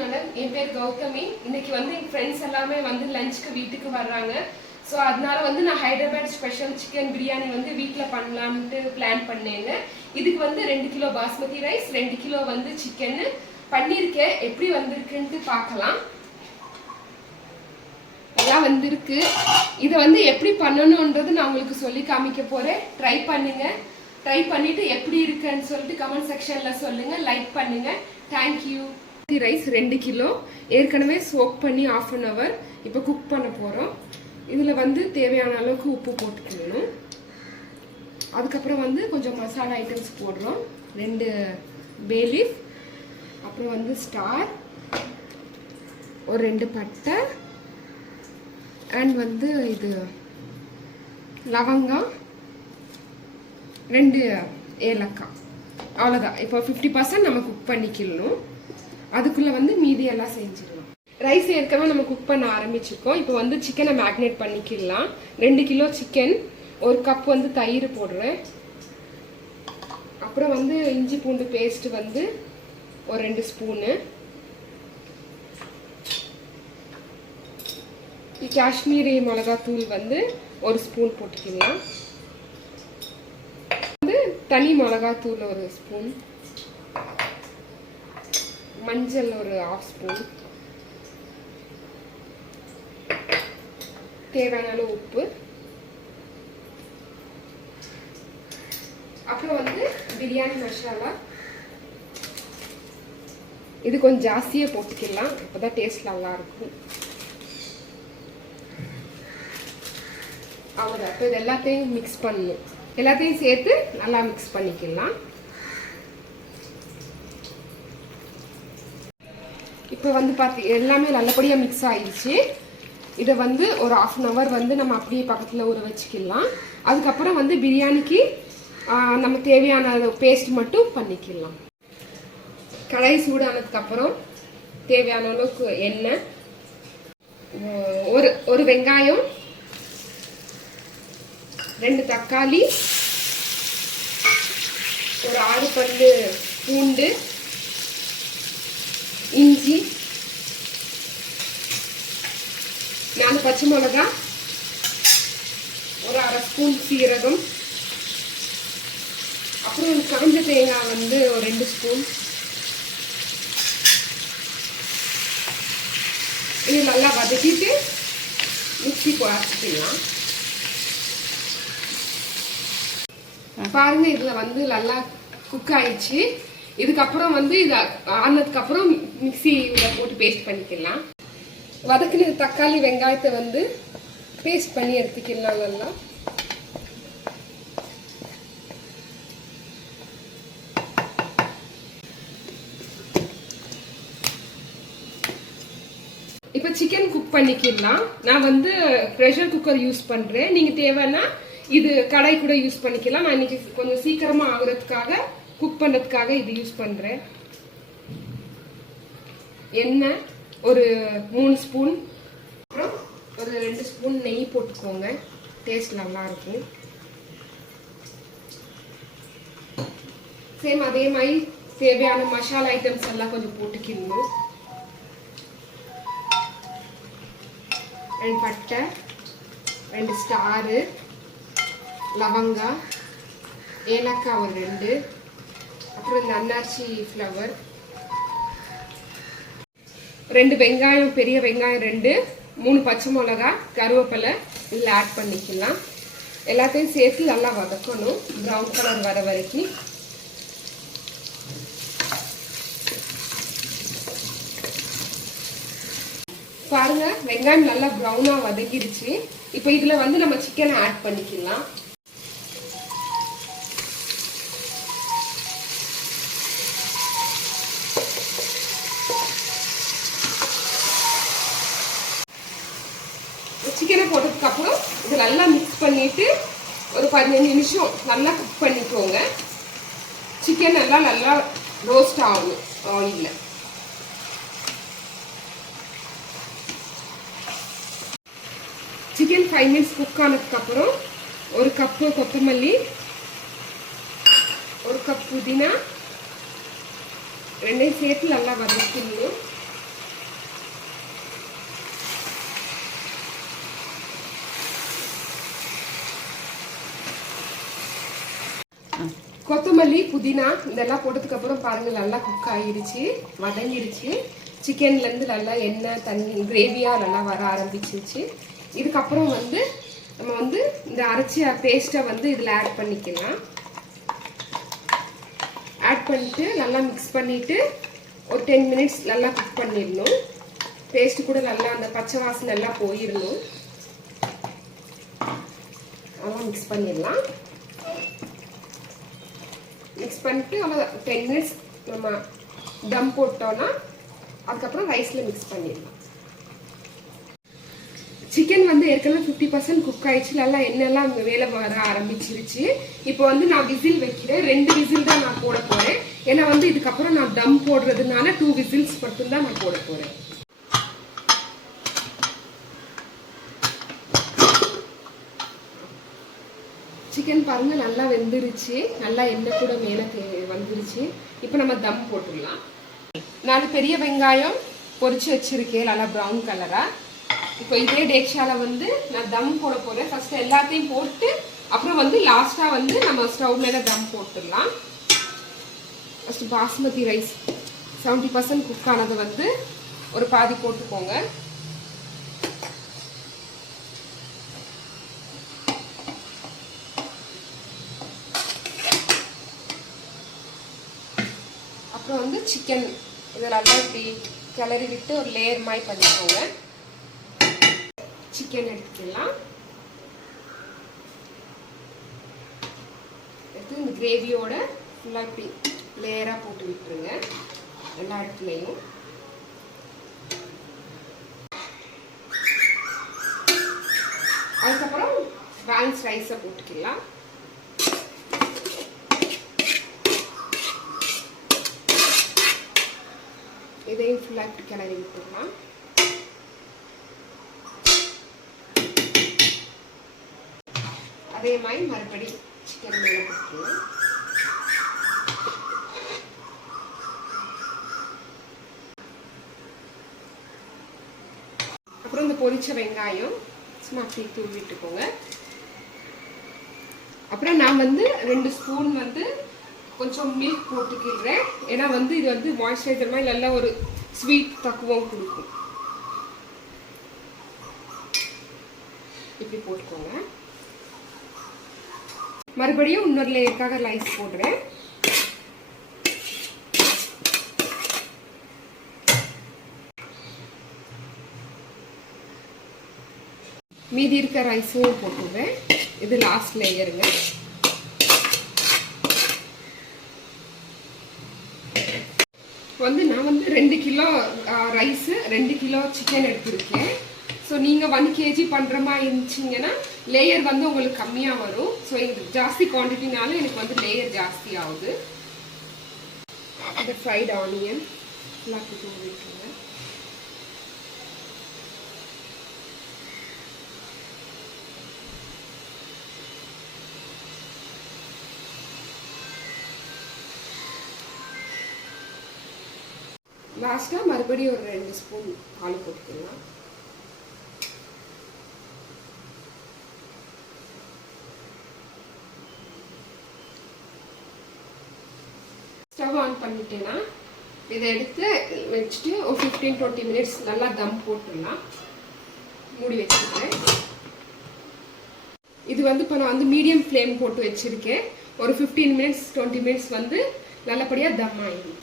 Madam, என் பேர் கௌதமி. இன்னைக்கு வந்து என் ஃப்ரெண்ட்ஸ் எல்லாமே வந்து லஞ்சுக்கு வீட்டுக்கு வர்றாங்க. ஸோ அதனால வந்து நான் ஹைதராபாத் ஸ்பெஷல் சிக்கன் பிரியாணி வந்து வீட்டில் பண்ணலான்ட்டு பிளான் பண்ணேங்க. இதுக்கு வந்து 2 கிலோ பாஸ்மதி ரைஸ், 2 கிலோ வந்து சிக்கன் பண்ணியிருக்கேன். எப்படி வந்திருக்குன்ட்டு பார்க்கலாம். எல்லாம் வந்திருக்கு. இதை வந்து எப்படி பண்ணணுன்றது நான் உங்களுக்கு சொல்லி காமிக்க போகிறேன். ட்ரை பண்ணுங்க. ட்ரை பண்ணிட்டு எப்படி இருக்குன்னு சொல்லிட்டு கமெண்ட் செக்ஷனில் சொல்லுங்கள். லைக் பண்ணுங்கள். தேங்க்யூ. ரைஸ் 2 கிலோ ஏற்கனவே சோக் பண்ணி 1/2 hour இப்போ குக் பண்ண போகிறோம். இதில் வந்து தேவையான அளவுக்கு உப்பு போட்டுக்கணும். அதுக்கப்புறம் வந்து கொஞ்சம் மசாலா ஐட்டம்ஸ் போடுறோம். 2 பே லீஃப், அப்புறம் வந்து ஸ்டார், ஒரு 2 பட்டை அண்ட் வந்து இது லவங்கம், 2 ஏலக்காய். அவ்வளோதான். இப்போ 50% நம்ம குக் பண்ணிக்கணும். அதுக்குள்ளே வந்து மீதி எல்லாம் செஞ்சிடலாம். ரைஸ் ஏற்கனவே நம்ம குக் பண்ண ஆரம்பிச்சிருக்கோம். இப்போ வந்து சிக்கனை மேக்னேட் பண்ணிக்கலாம். 2 கிலோ சிக்கன், 1 கப் வந்து தயிர் போடுறேன். அப்புறம் வந்து இஞ்சி பூண்டு பேஸ்ட் வந்து ஒரு 2 ஸ்பூனு, காஷ்மீரி மிளகாத்தூள் வந்து 1 ஸ்பூன் போட்டுக்கலாம். வந்து தனி மிளகாத்தூள் 1 ஸ்பூன், மஞ்சள் ஒரு 1/2 ஸ்பூன், தேவையான அளவு உப்பு, அப்புறம் வந்து பிரியாணி மசாலா. இது கொஞ்சம் ஜாஸ்தியாக போட்டுக்கலாம், அப்போதான் டேஸ்ட் நல்லா இருக்கும். அவ்வளோதான். இப்போ இது எல்லாத்தையும் மிக்ஸ் பண்ணணும். எல்லாத்தையும் சேர்த்து நல்லா மிக்ஸ் பண்ணிக்கலாம். இப்போ வந்து எல்லாமே நல்லபடியாக மிக்ஸ் ஆயிடுச்சு. இதை வந்து ஒரு 1/2 hour வந்து நம்ம அப்படியே பக்கத்தில் ஊற வச்சுக்கலாம். அதுக்கப்புறம் வந்து பிரியாணிக்கு நம்ம தேவையான பேஸ்ட் மட்டும் பண்ணிக்கலாம். கடாய் சூடானதுக்கப்புறம் தேவையான அளவுக்கு எண்ணெய், ஒரு வெங்காயம், 2 தக்காளி, ஒரு 6 பல்லு பூண்டு, இஞ்சி, 4 பச்சை மிளகாய், ஒரு 1/2 ஸ்பூன் சீரகம், அப்புறம் காஞ்ச தேங்காய் வந்து ஒரு 2 ஸ்பூன். இது நல்லா வதக்கிட்டு மிக்ஸி அரைச்சிக்கலாம். பாருங்க, இதுல வந்து நல்லா குக் ஆயிடுச்சு. இதுக்கப்புறம் வந்து இது ஆனதுக்கப்புறம் மிக்ஸியில போட்டு பேஸ்ட் பண்ணிக்கலாம். வதக்கின தக்காளி வெங்காயத்தை வந்து பேஸ்ட் பண்ணி எடுத்துக்கலாம் நல்லா. இப்போ சிக்கன் குக் பண்ணிக்கலாம். நான் வந்து ப்ரெஷர் குக்கர் யூஸ் பண்றேன். நீங்க தேவைன்னா இது கடாய் கூட யூஸ் பண்ணிக்கலாம். நான் இன்னைக்கு கொஞ்சம் சீக்கிரமா ஆகுறதுக்காக, குக் பண்றதுக்காக இது யூஸ் பண்றேன். எண்ணெய் ஒரு 3 ஸ்பூன், அப்புறம் ஒரு 2 ஸ்பூன் நெய் போட்டுக்கோங்க. டேஸ்ட் நல்லா இருக்கும். சேம் அதே மாதிரி தேவையான மசாலா ஐட்டம்ஸ் எல்லாம் கொஞ்சம் போட்டுக்கணும். 2 பட்டை, 2 ஸ்டாரு, லவங்கா, ஏலக்காய் ஒரு 2, அப்புறம் இந்த அன்னாச்சி ஃப்ளவர், 2 வெங்காயம், பெரிய வெங்காயம் 2, 3 பச்சை மிளகாய், கருவேப்பிலை இதில் ஆட் பண்ணிக்கலாம். எல்லாத்தையும் சேர்த்து நல்லா வதக்கணும், ப்ரௌன் கலர் வர வரைக்கும். பாருங்க, வெங்காயம் நல்லா ப்ரௌனா வதங்கிடுச்சு. இப்போ இதுல வந்து நம்ம சிக்கனை ஆட் பண்ணிக்கலாம். சிக்கனை போட்டதுக்கு அப்புறம் இது நல்லா மிக்ஸ் பண்ணிட்டு ஒரு 15 நிமிஷம் நல்லா குக் பண்ணிக்கோங்க. சிக்கன் எல்லாம் நல்லா ரோஸ்ட் ஆகணும் ஆயில்ல. சிக்கன் 5 மினிட்ஸ் குக் ஆனதுக்கு அப்புறம் 1 கப்பு கொத்தமல்லி, 1 கப் புதினா, ரெண்டையும் சேர்த்து நல்லா வதக்கிடணும். கொத்தமல்லி புதினா இதெல்லாம் போட்டதுக்கு அப்புறம் பாருங்க நல்லா குக் ஆகிடுச்சு, வதங்கிடுச்சு. சிக்கன்ல இருந்து நல்லா எண்ணெய் தண்ணி கிரேவியா நல்லா வர ஆரம்பிச்சிருச்சு. இதுக்கப்புறம் வந்து நம்ம வந்து இந்த அரைச்ச பேஸ்ட்டை வந்து இதில் ஆட் பண்ணிக்கலாம். ஆட் பண்ணிட்டு நல்லா மிக்ஸ் பண்ணிட்டு ஒரு 10 மினிட்ஸ் நல்லா குக் பண்ணிடணும். பேஸ்ட் கூட நல்லா அந்த பச்சை வாசனை எல்லாம் போயிடணும். நல்லா மிக்ஸ் பண்ணிடலாம். மிக்ஸ் பண்ணிட்டு நம்ம 10 மினிட்ஸ் நம்ம தம் போட்டோம்னா அதுக்கப்புறம் ரைஸில் மிக்ஸ் பண்ணிடலாம். சிக்கன் வந்து ஏற்கனவே 50% குக் ஆயிடுச்சு, நல்லா எண்ணெய்லாம் வேலை வர ஆரம்பிச்சிருச்சு. இப்போ வந்து நான் விசில் வைக்கிறேன். 2 விசில் தான் நான் போட போகிறேன். ஏன்னா வந்து இதுக்கப்புறம் நான் தம் போடுறதுனால 2 விசில்ஸ் மட்டும்தான் நான் போட போகிறேன். சிக்கன் பாருங்க நல்லா வெந்துருச்சு, நல்லா எண்ணெய் கூட மேலே வந்துருச்சு. இப்போ நம்ம தம் போட்டுடலாம். 4 பெரிய வெங்காயம் பொரிச்சு வச்சிருக்கேன் நல்லா ப்ரௌன் கலரா. இப்போ இதே டேக்ஷால வந்து நான் தம் போட போறேன். ஃபர்ஸ்ட் எல்லாத்தையும் போட்டு அப்புறம் வந்து லாஸ்டா வந்து நம்ம ஸ்டவ் மேல தம் போட்டுடலாம். ஃபர்ஸ்ட் பாஸ்மதி ரைஸ் 70% குக் ஆனது வந்து ஒரு பாதி போட்டுக்கோங்க. அப்புறம் வந்து சிக்கன் இதெல்லாம் இப்படி கிளறி விட்டு ஒரு லேயர் மாதிரி பண்ணிக்கோங்க. சிக்கன் எடுத்துக்கலாம். எடுத்து இந்த கிரேவியோட ஃபுல்லாக இப்படி லேயராக போட்டு விட்டுருங்க எல்லா இடத்துலையும். அதுக்கப்புறம் பேலன்ஸ் ரைஸை போட்டுக்கலாம். இதையும் ஃபுல்லாக இப்படி கிளறி விட்டுடலாம். அதே மாதிரி மறுபடி சிக்கன் மேலே போட்டுருவோம். அப்புறம் இந்த பொரிச்ச வெங்காயம் சும்மா அப்படி தூவி விட்டுக்கோங்க. அப்புறம் நான் வந்து 2 ஸ்பூன் வந்து கொஞ்சம் மில்க் போட்டுக்கிறேன். ஏன்னா வந்து இது வந்து மாய்ஸ்சரைசர் மாதிரி நல்லா ஒரு ஸ்வீட் பக்குவம் கொடுக்கும். இப்படி போட்டுக்கோங்க. மறுபடியும் இன்னொரு லேயருக்காக ரைஸ் போடுறேன். மீதி இருக்க ரைஸும் போட்டுடுறேன். இது லாஸ்ட் லேயருங்க. வந்து நான் வந்து 2 கிலோ ரைஸு 2 கிலோ சிக்கன் எடுத்துருக்கேன். ஸோ நீங்கள் 1 kg பண்ணுற மாதிரி இருந்துச்சிங்கன்னா லேயர் வந்து உங்களுக்கு கம்மியாக வரும். ஸோ இது ஜாஸ்தி குவான்டிட்டினால எனக்கு வந்து லேயர் ஜாஸ்தி ஆகுது. இந்த ஃப்ரைட் ஆனியன் ஃபுல்லாக விட்டுருங்க. லாஸ்ட்டாக மறுபடியும் ஒரு 2 ஸ்பூன் பால் போட்டுக்கலாம். ஸ்டவ் ஆன் பண்ணிட்டேன்னா இதை எடுத்து வச்சுட்டு ஒரு 15-20 மினிட்ஸ் நல்லா தம் போட்டுடலாம். மூடி வச்சுருக்கேன். இது வந்து இப்போ நான் வந்து மீடியம் ஃப்ளேம் போட்டு வச்சுருக்கேன். ஒரு 15 மினிட்ஸ் 20 மினிட்ஸ் வந்து நல்லபடியாக தம் ஆகிடும்.